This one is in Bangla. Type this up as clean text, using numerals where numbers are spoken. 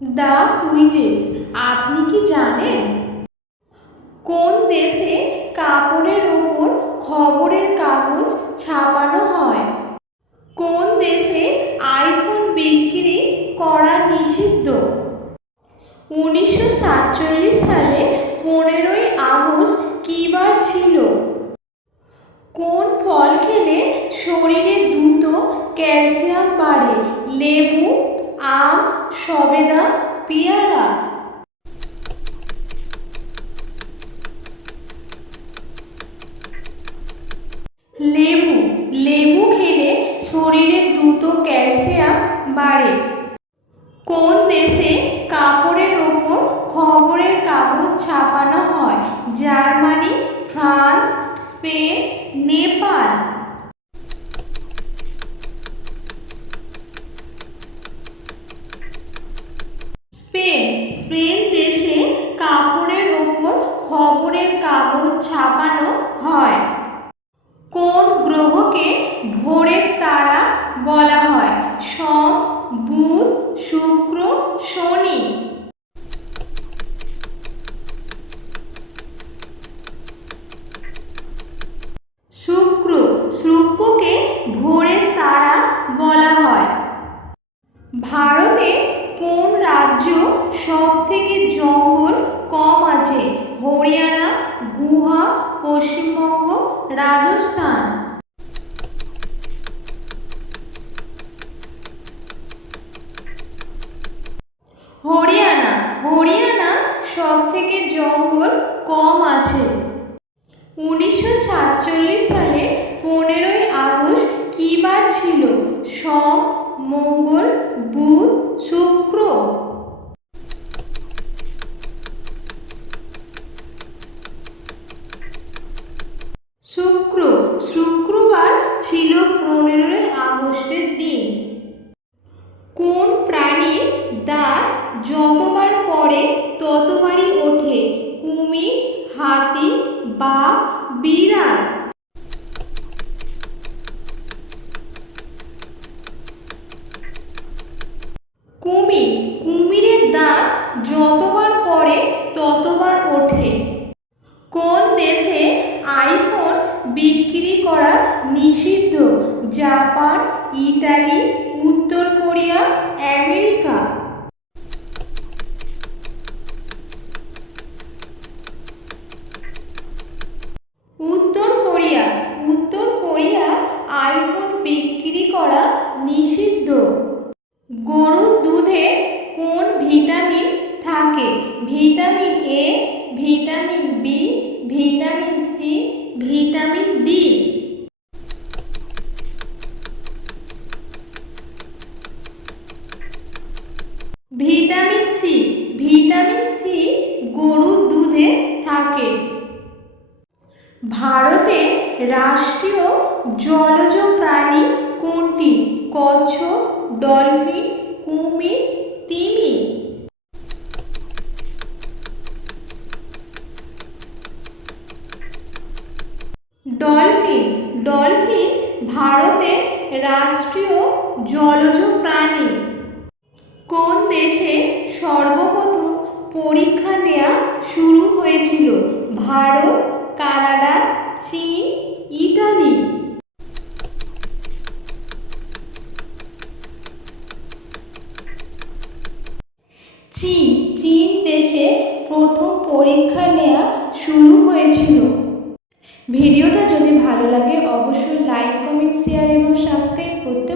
The quizzes. আপনি কি জানেন কোন দেশে কাপড়ের ওপর খবরের কাগজ ছাপানো হয়? কোন দেশে আইফোন বিক্রি করা নিষিদ্ধ? 1947 সালে 15ই আগস্ট কী বার ছিল? কোন ফল খেলে শরীরে দ্রুত ক্যালসিয়াম বাড়ে? লেবু, আম, সবেদা, পেয়ারা। লেবু। লেবু খেলে শরীরে দ্রুত ক্যালসিয়াম বাড়ে। কোন দেশে কাপড়ের ওপর খবরের কাগজ ছাপানো হয়? Germany, France, Spain, Nepal. Spain. Spain দেশে কাপড়ের ওপর খবরের কাগজ ছাপানো হয়। কোন গ্রহকে ভোরের তারা বলা হয়? সোম, বুধ, শুক্র, শনি। শুক্র। শুক্রকে ভোরের তারা বলা হয়। ভারতে কোন রাজ্য সবথেকে জঙ্গল কম আছে? হরিয়ানা, গুহা, পশ্চিমবঙ্গ, রাজস্থান। হরিয়ানা। হরিয়ানা সবথেকে জঙ্গল কম আছে। 1947 সালে 15ই আগস্ট কী বার ছিল? সোম, মঙ্গল, বুধ, শুক্র। শুক্র। শুক্রবার ছিল 15ই আগস্টের দিন। কোন প্রাণীর দাঁত যতবার পড়ে ততবারই ওঠে? কুমির, হাতি, বাঘ, বিড়াল। কুমির। কুমিরের দাঁত যতবার পড়ে ততবার ওঠে। কোন দেশে আইফোন বিক্রি করা নিষিদ্ধ? জাপান, ইতালি, উত্তর কোরিয়া, আমেরিকা। উত্তর কোরিয়া। উত্তর কোরিয়া আইফোন বিক্রি করা নিষিদ্ধ। গরুর দুধে কোন ভিটামিন থাকে? Vitamin A, vitamin B, vitamin C, vitamin D. Vitamin C. Vitamin C গরুর দুধে থাকে। ভারতের রাষ্ট্রীয় জলজ প্রাণী কোনটি? কচ্ছপ, ডলফিন, কুমির, তিমি। ডলফিন। ডলফিন ভারতের রাষ্ট্রীয় জলজ প্রাণী। কোন দেশে সর্বপ্রথম পরীক্ষা নেওয়া শুরু হয়েছিল? ভারত, কানাডা, চীন, ইটালি। চীন। চীন দেশে প্রথম পরীক্ষা নেওয়া শুরু হয়েছিল। ভিডিওটা যদি ভালো লাগে অবশ্যই লাইক, কমেন্ট, শেয়ার এবং সাবস্ক্রাইব করতে